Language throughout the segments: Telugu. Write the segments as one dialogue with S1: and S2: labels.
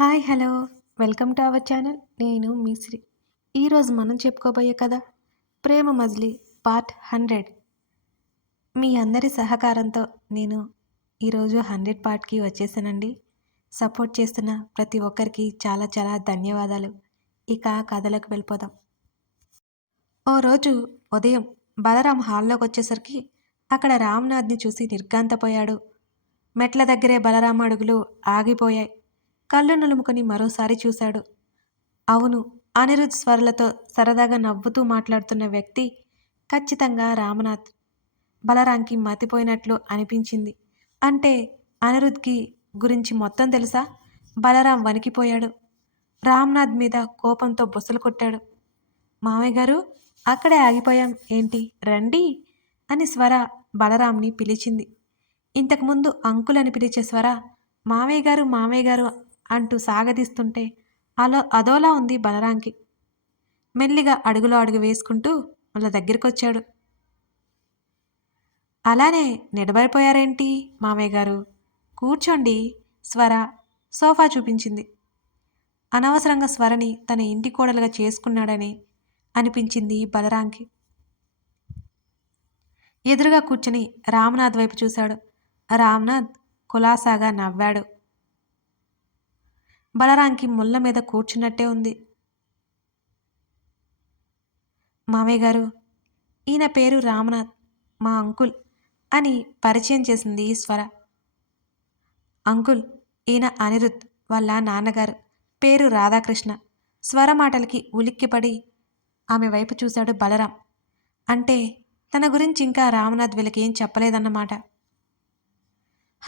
S1: Hi hello. Welcome to our channel. నేను మీ శ్రీ. ఈరోజు మనం చెప్పుకోబోయే కథ ప్రేమ మజిలీ పార్ట్ హండ్రెడ్. మీ అందరి సహకారంతో నేను ఈరోజు హండ్రెడ్ పార్ట్కి వచ్చేసానండి. సపోర్ట్ చేస్తున్న ప్రతి ఒక్కరికి చాలా చాలా ధన్యవాదాలు. ఇక కథలకు వెళ్ళిపోదాం. ఓ రోజు ఉదయం బలరాం హాల్లోకి వచ్చేసరికి అక్కడ రామ్నాథ్ని చూసి నిర్గాంతపోయాడు మెట్ల దగ్గరే బలరామ అడుగులు ఆగిపోయాయి. కళ్ళు నులుముకొని మరోసారి చూశాడు. అవును అనిరుద్ స్వరలతో సరదాగా నవ్వుతూ మాట్లాడుతున్న వ్యక్తి ఖచ్చితంగా రామనాథ్. బలరాంకి మతిపోయినట్లు అనిపించింది. అంటే అనిరుద్కి గురించి మొత్తం తెలుసా? బలరాం వణికిపోయాడు. రామ్నాథ్ మీద కోపంతో బుసలు కొట్టాడు. మామయ్య గారు అక్కడే ఆగిపోయాం. ఏంటి? రండి! అని స్వర బలరాంని పిలిచింది. ఇంతకుముందు అంకులని పిలిచే స్వర మామయ్య గారు మామయ్య గారు అంటూ సాగదీస్తుంటే అలో అదోలా ఉంది బలరాంకి. మెల్లిగా అడుగులో అడుగు వేసుకుంటూ వాళ్ళ దగ్గరికి వచ్చాడు అలానే నిడబడిపోయారేంటి మామయ్య గారు? కూర్చోండి. స్వర సోఫా చూపించింది. అనవసరంగా స్వరని తన ఇంటి కోడలుగా చేసుకున్నాడని అనిపించింది బలరాంకి. ఎదురుగా కూర్చుని రామనాథ్ వైపు చూశాడు. రామ్నాథ్ కులాసాగా నవ్వాడు. బలరాంకి ముళ్ళ మీద కూర్చున్నట్టే ఉంది. మామయ్య గారు ఈయన పేరు రామనాథ్ మా అంకుల్ అని పరిచయం చేసింది స్వర. అంకుల్ ఈయన అనిరుద్ వాళ్ళ నాన్నగారు. పేరు రాధాకృష్ణ. స్వర మాటలకి ఉలిక్కిపడి ఆమె వైపు చూశాడు బలరాం. అంటే తన గురించి ఇంకా రామనాథ్ వీళ్ళకి ఏం చెప్పలేదన్నమాట.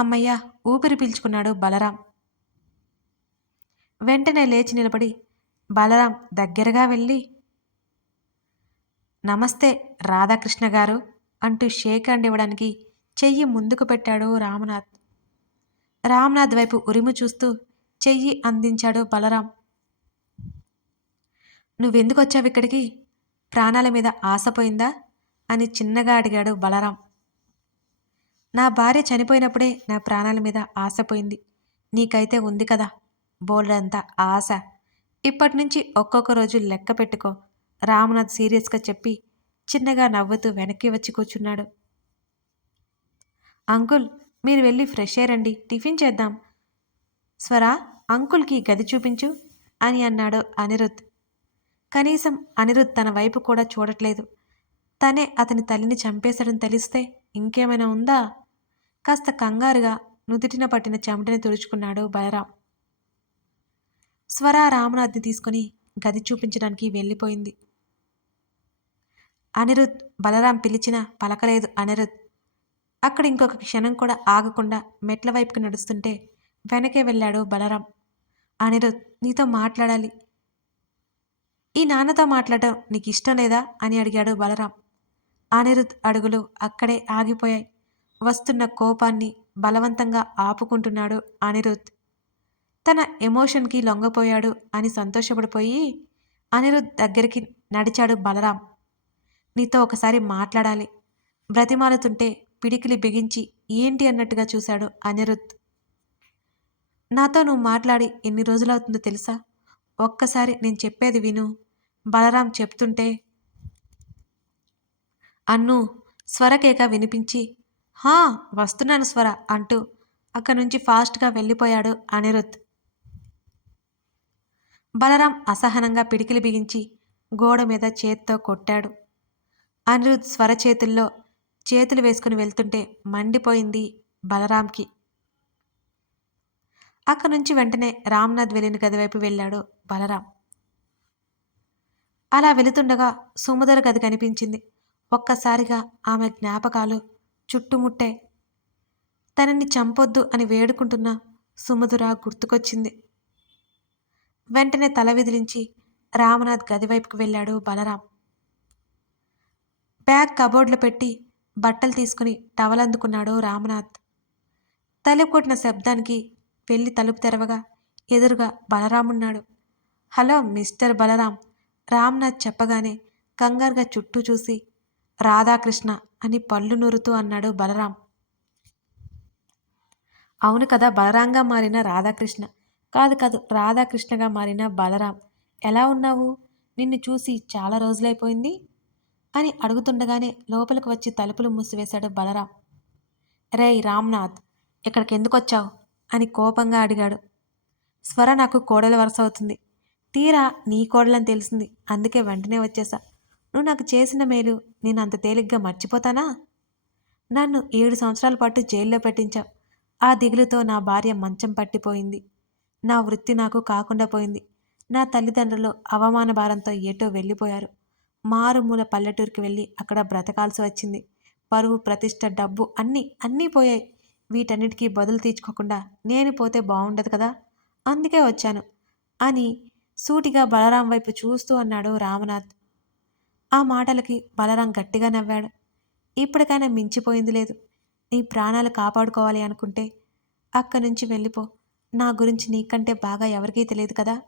S1: అమ్మయ్య ఊపిరి పీల్చుకున్నాడు బలరాం. వెంటనే లేచి నిలబడి బలరాం దగ్గరగా వెళ్ళి. నమస్తే రాధాకృష్ణ గారు అంటూ షేక్ హ్యాండ్ ఇవ్వడానికి చెయ్యి ముందుకు పెట్టాడు రామనాథ్. రామ్నాథ్ వైపు ఉరిము చూస్తూ చెయ్యి అందించాడు బలరాం. నువ్వెందుకు వచ్చావు ఇక్కడికి? ప్రాణాల మీద ఆశపోయిందా అని చిన్నగా అడిగాడు బలరాం. నా భార్య చనిపోయినప్పుడే నా ప్రాణాల మీద ఆశపోయింది నీకైతే ఉంది కదా. బోల్డంత ఆశ. ఇప్పటి నుంచి ఒక్కొక్క రోజు లెక్క పెట్టుకో. రామనాథ్ సీరియస్గా చెప్పి చిన్నగా నవ్వుతూ వెనక్కి వచ్చి కూర్చున్నాడు. అంకుల్ మీరు వెళ్ళి ఫ్రెష్ అయ్యండి టిఫిన్ చేద్దాం. స్వరా అంకుల్కి గది చూపించు అని అన్నాడు అనిరుద్. కనీసం అనిరుద్ తన వైపు కూడా చూడట్లేదు. తనే అతని తల్లిని చంపేశాడని తెలిస్తే ఇంకేమైనా ఉందా? కాస్త కంగారుగా నుదుటిన పట్టిన చెమటని తుడుచుకున్నాడు బలరాం. స్వర రామనాథ్ని తీసుకుని గది చూపించడానికి వెళ్ళిపోయింది. అనిరుద్ బలరాం పిలిచినా పలకలేదు అనిరుద్. అక్కడ ఇంకొక క్షణం కూడా ఆగకుండా మెట్ల వైపుకి నడుస్తుంటే వెనకే వెళ్ళాడు బలరాం. అనిరుద్ నీతో మాట్లాడాలి. ఈ నాన్నతో మాట్లాడటం నీకు ఇష్టం లేదా అని అడిగాడు బలరాం. అనిరుద్ అడుగులు అక్కడే ఆగిపోయాయి. వస్తున్న కోపాన్ని బలవంతంగా ఆపుకుంటున్నాడు అనిరుద్. తన ఎమోషన్కి లొంగపోయాడు అని సంతోషపడిపోయి అనిరుద్ దగ్గరికి నడిచాడు బలరాం. నీతో ఒకసారి మాట్లాడాలి. బ్రతిమాలుతుంటే పిడికిలి బిగించి ఏంటి అన్నట్టుగా చూశాడు అనిరుద్. నాతో నువ్వు మాట్లాడి ఎన్ని రోజులవుతుందో తెలుసా? ఒక్కసారి నేను చెప్పేది విను. బలరాం చెప్తుంటే అన్ను స్వరకేక వినిపించి హా వస్తున్నాను స్వర అంటూ అక్కడి నుంచి ఫాస్ట్గా వెళ్ళిపోయాడు అనిరుద్. బలరాం అసహనంగా పిడికిలి బిగించి గోడ మీద చేత్తో కొట్టాడు. అనిరుద్ స్వర చేతుల్లో చేతులు వేసుకుని వెళ్తుంటే మండిపోయింది బలరాంకి. అక్కడి నుంచి వెంటనే రామ్నాథ్ వెళ్ళిన గది వైపు వెళ్ళాడు బలరాం. అలా వెళుతుండగా సుముదర గది కనిపించింది. ఒక్కసారిగా ఆమె జ్ఞాపకాలు చుట్టుముట్టే తనని చంపొద్దు అని వేడుకుంటున్న సుముదుర గుర్తుకొచ్చింది. వెంటనే తల విదిలించి రామనాథ్ గదివైపుకు వెళ్ళాడు బలరాం. బ్యాగ్ కబోర్డ్లో పెట్టి బట్టలు తీసుకుని టవల్ అందుకున్నాడు రామనాథ్. తలుపు కొట్టిన శబ్దానికి వెళ్ళి తలుపు తెరవగా ఎదురుగా బలరామున్నాడు హలో మిస్టర్ బలరాం రామ్నాథ్ చెప్పగానే కంగారుగా చుట్టూ చూసి రాధాకృష్ణ అని పళ్ళు నూరుతూ అన్నాడు బలరాం. అవును కదా బలరాంగా మారిన రాధాకృష్ణ కాదు కాదు రాధాకృష్ణగా మారిన బలరాం ఎలా ఉన్నావు? నిన్ను చూసి చాలా రోజులైపోయింది? అని అడుగుతుండగానే లోపలికి వచ్చి తలుపులు మూసివేశాడు బలరాం. రేయ్ రామ్నాథ్ ఇక్కడికి ఎందుకు వచ్చావు అని కోపంగా అడిగాడు. స్వర నాకు కోడలు వరుస అవుతుంది తీరా నీ కోడలని తెలిసింది. అందుకే వెంటనే వచ్చేసా. నువ్వు నాకు చేసిన మేలు నేను అంత తేలిగ్గా మర్చిపోతానా? నన్ను ఏడు సంవత్సరాల పాటు జైల్లో పెట్టించావు. ఆ దిగులుతో నా భార్య మంచం పట్టిపోయింది. నా వృత్తి నాకు కాకుండా పోయింది. నా తల్లిదండ్రులు అవమాన భారంతో ఏటో వెళ్ళిపోయారు. మారుమూల పల్లెటూరికి వెళ్ళి అక్కడ బ్రతకాల్సి వచ్చింది. పరువు ప్రతిష్ట డబ్బు అన్నీ అన్నీ పోయాయి. వీటన్నిటికీ బదులు తీర్చుకోకుండా నేను పోతే బాగుండదు కదా? అందుకే వచ్చాను అని సూటిగా బలరాం వైపు చూస్తూ అన్నాడు రామనాథ్. ఆ మాటలకి బలరాం గట్టిగా నవ్వాడు. ఇప్పటికైనా మించిపోయింది లేదు. నీ ప్రాణాలు కాపాడుకోవాలి అనుకుంటే అక్కడి నుంచి వెళ్ళిపో. నా గురించి నీకంటే బాగా ఎవరికీ తెలియదు కదా?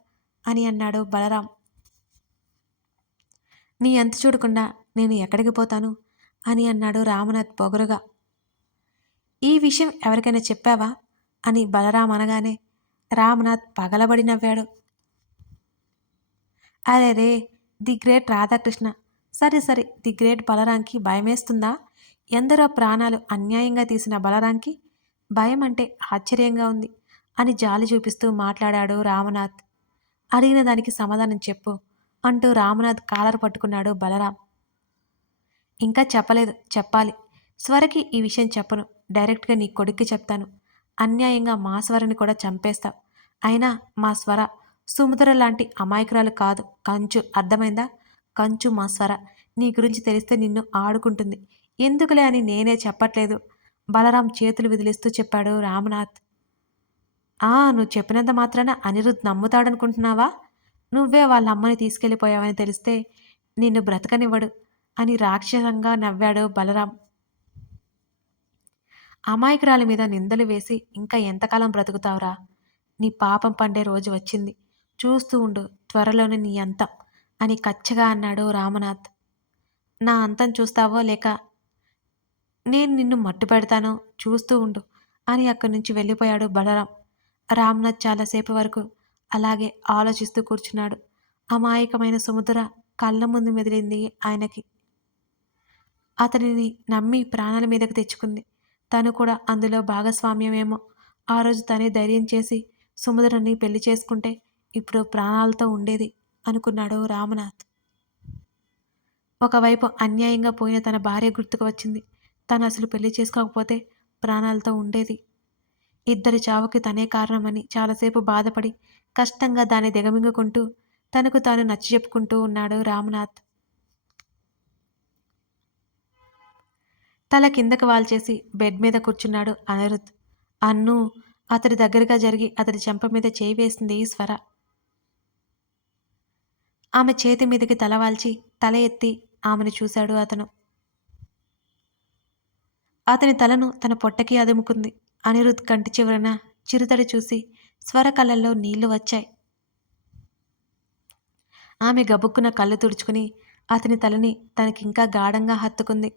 S1: అని అన్నాడు బలరాం. నీ అంత చూడకుండా నేను ఎక్కడికి పోతాను? అని అన్నాడు రామనాథ్ పొగరుగా. ఈ విషయం ఎవరికైనా చెప్పావా? అని బలరాం అనగానే రామనాథ్ పగలబడి నవ్వాడు. అరే రే ది గ్రేట్ రాధాకృష్ణ. సరే సరే ది గ్రేట్ బలరాంకి భయమేస్తుందా? ఎందరో ప్రాణాలు అన్యాయంగా తీసిన బలరాంకి భయం అంటే ఆశ్చర్యంగా ఉంది. అని జాలి చూపిస్తూ మాట్లాడాడు రామనాథ్. అడిగిన దానికి సమాధానం చెప్పు అంటూ రామనాథ్ కాలర్ పట్టుకున్నాడు బలరాం. ఇంకా చెప్పలేదు చెప్పాలి. స్వరకి ఈ విషయం చెప్పను డైరెక్ట్గా నీ కొడుక్కి చెప్తాను. అన్యాయంగా మా స్వరని కూడా చంపేస్తావు అయినా మా స్వర సుముద్ర లాంటి అమాయకురాలు కాదు. కంచు అర్థమైందా? కంచు మా స్వర నీ గురించి తెలిస్తే నిన్ను ఆడుకుంటుంది. ఎందుకులే అని నేనే చెప్పట్లేదు. బలరాం చేతులు విదిలిస్తూ చెప్పాడు రామనాథ్. ఆ నువ్వు చెప్పినంత మాత్రాన అనిరుద్ నమ్ముతాడనుకుంటున్నావా? నువ్వే వాళ్ళ అమ్మని తీసుకెళ్ళిపోయావని తెలిస్తే నిన్ను బ్రతకనివ్వడు అని రాక్షసంగా నవ్వాడు బలరాం. అమాయకురాల మీద నిందలు వేసి ఇంకా ఎంతకాలం బ్రతుకుతావురా? నీ పాపం పండే రోజు వచ్చింది. చూస్తూ ఉండు త్వరలోనే నీ అంతం అని కచ్చగా అన్నాడు రామనాథ్. నా అంతం చూస్తావో లేక నేను నిన్ను మట్టు పెడతానో చూస్తూ ఉండు అని అక్కడి నుంచి వెళ్ళిపోయాడు బలరాం. రామ్నాథ్ చాలాసేపు వరకు అలాగే ఆలోచిస్తూ కూర్చున్నాడు. అమాయకమైన సముద్ర కళ్ళ ముందు మెదిలింది ఆయనకి. అతనిని నమ్మి ప్రాణాల మీదకు తెచ్చుకుంది. తను కూడా అందులో భాగస్వామ్యమేమో. ఆ రోజు తనే ధైర్యం చేసి సుముద్రని పెళ్ళి చేసుకుంటే ఇప్పుడు ప్రాణాలతో ఉండేది అనుకున్నాడు రామనాథ్. ఒకవైపు అన్యాయంగా పోయిన తన భార్య గుర్తుకు వచ్చింది. తను అసలు పెళ్ళి చేసుకోకపోతే ప్రాణాలతో ఉండేది ఇద్దరి చావుకి తనే కారణమని చాలాసేపు బాధపడి కష్టంగా దాన్ని దిగమింగుకుంటూ తనకు తాను నచ్చి చెప్పుకుంటూ ఉన్నాడు రామ్నాథ్. తల కిందకు వాల్చేసి బెడ్ మీద కూర్చున్నాడు అనిరుద్. అన్ను అతడి దగ్గరగా జరిగి అతడి చెంప మీద చేయి వేసింది స్వర. ఆమె చేతి మీదకి తల వాల్చి తల ఎత్తి ఆమెను చూశాడు అతను. అతని తలను తన పొట్టకి అదుముకుంది. అనిరుద్ కంటి చివరన చిరుతడి చూసి స్వర కళ్ళల్లో నీళ్ళు వచ్చాయి. ఆమె గబుక్కున కళ్ళు తుడుచుకుని అతని తలని తనకింకా గాఢంగా హత్తుకుంది.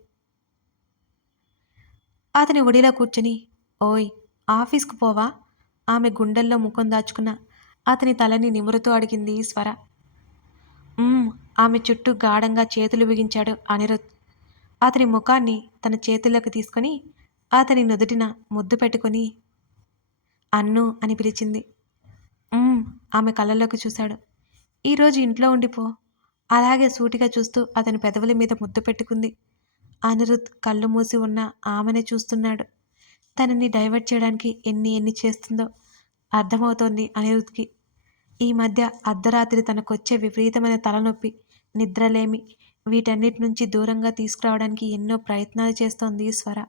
S1: అతని ఒడిలో కూర్చుని ఓయ్ ఆఫీస్కు పోవా? ఆమె గుండెల్లో ముఖం దాచుకున్న అతని తలని నిమురుతూ అడిగింది స్వర. ఆమె చుట్టూ గాఢంగా చేతులు బిగించాడు అనిరుద్. అతని ముఖాన్ని తన చేతుల్లోకి తీసుకొని అతని నుదుటిన ముద్దు పెట్టుకొని అన్ను అని పిలిచింది. ఆమె కళ్ళల్లోకి చూశాడు. ఈరోజు ఇంట్లో ఉండిపో. అలాగే సూటిగా చూస్తూ అతని పెదవుల మీద ముద్దు పెట్టుకుంది. అనిరుద్ కళ్ళు మూసి ఉన్న ఆమెనే చూస్తున్నాడు. తనని డైవర్ట్ చేయడానికి ఎన్ని ఎన్ని చేస్తుందో అర్థమవుతోంది అనిరుద్కి ఈ మధ్య అర్ధరాత్రి తనకొచ్చే విపరీతమైన తలనొప్పి నిద్రలేమి వీటన్నిటి నుంచి దూరంగా తీసుకురావడానికి ఎన్నో ప్రయత్నాలు చేస్తోంది స్వర.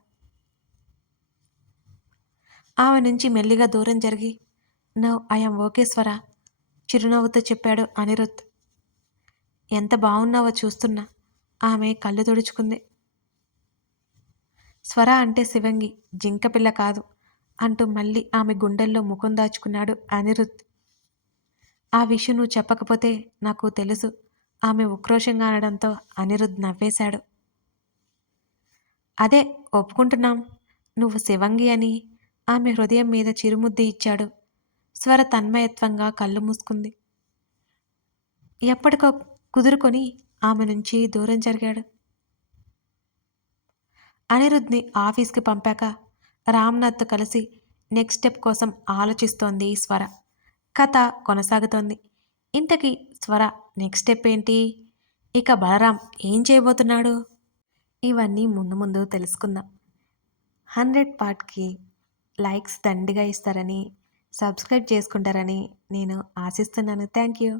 S1: ఆమె నుంచి మెల్లిగా దూరం జరిగి నవ్ ఐఎమ్ ఓకే స్వర చిరునవ్వుతో చెప్పాడు అనిరుద్ ఎంత బాగున్నావో చూస్తున్నా ఆమె కళ్ళు తుడుచుకుంది. స్వర అంటే శివంగి జింకపిల్ల కాదు అంటూ మళ్ళీ ఆమె గుండెల్లో ముఖం దాచుకున్నాడు అనిరుద్ ఆ విషయం నువ్వు చెప్పకపోతే నాకు తెలుసు ఆమె ఉక్రోషంగా అనడంతో అనిరుద్ నవ్వేశాడు. అదే ఒప్పుకుంటున్నాం. నువ్వు శివంగి అని ఆమె హృదయం మీద చిరుముద్ది ఇచ్చాడు. స్వర తన్మయత్వంగా కళ్ళు మూసుకుంది. ఎప్పటికో కుదురుకొని ఆమె నుంచి దూరం జరిగాడు. అనిరుద్ని ఆఫీస్కి పంపాక రామ్నాథ్తో కలిసి నెక్స్ట్ స్టెప్ కోసం ఆలోచిస్తోంది స్వర. కథ కొనసాగుతోంది. ఇంతకీ స్వర నెక్స్ట్ స్టెప్ ఏంటి? ఇక బలరాం ఏం చేయబోతున్నాడు? ఇవన్నీ ముందు ముందు తెలుసుకుందాం. హండ్రెడ్ పార్ట్కి లైక్స్ దండిగా ఇస్తారని సబ్స్క్రైబ్ చేసుకుంటారని నేను ఆశిస్తున్నాను. Thank you.